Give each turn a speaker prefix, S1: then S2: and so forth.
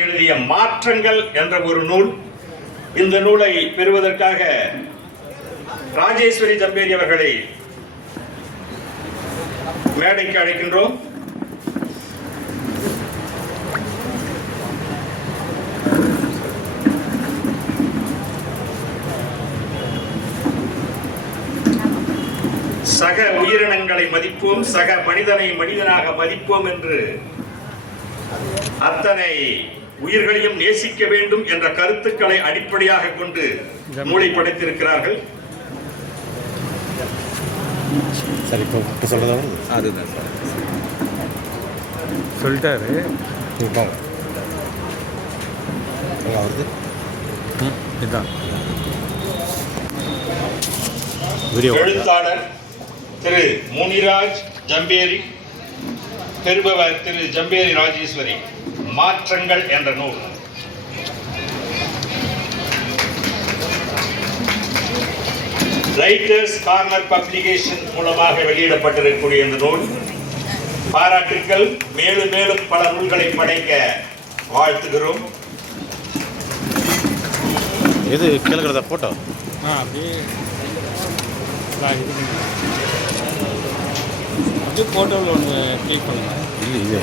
S1: எழுதிய மாற்றங்கள் என்ற ஒரு நூல். இந்த நூலை பெறுவதற்காக ராஜேஸ்வரி தம்பேரி அவர்களை மேடைக்கு அழைக்கின்றோம். சக உயிரினங்களை மதிப்போம் சக மனிதனை மனிதனாக மதிப்போம் என்று அத்தனை உயிர்களையும் நேசிக்க வேண்டும் என்ற கருத்துக்களை அடிப்படையாக கொண்டு நூலை படைத்திருக்கிறார்கள்.
S2: சரி இப்போ சொல்கிறதா
S3: அதுதான். சார்
S4: சொல்லிட்டாரு
S2: வருது?
S4: இதுதான்
S1: எழுத்தாளர் திரு முனிராஜ் ஜம்பேரி பெறுபவர் திரு ஜம்பேரி ராஜேஸ்வரி. மாற்றங்கள் என்ற நூல். ரைட்டர்ஸ் கார்னர் பப்ளிகேஷன் மூலமாக வெளியிடப்பட்டிருக்கக்கூடிய இந்த நூல் பாராட்டுக்கள் மேலும் மேலும் பல நூல்களை படைக்க வாழ்த்துகிறோம்.
S2: எது? கேளுக்கிறதா ஃபோட்டோ
S4: ஆ அப்படியே இது ஃபோட்டோவில் ஒன்று கிளிக் பண்ணுங்க
S2: இல்லை இது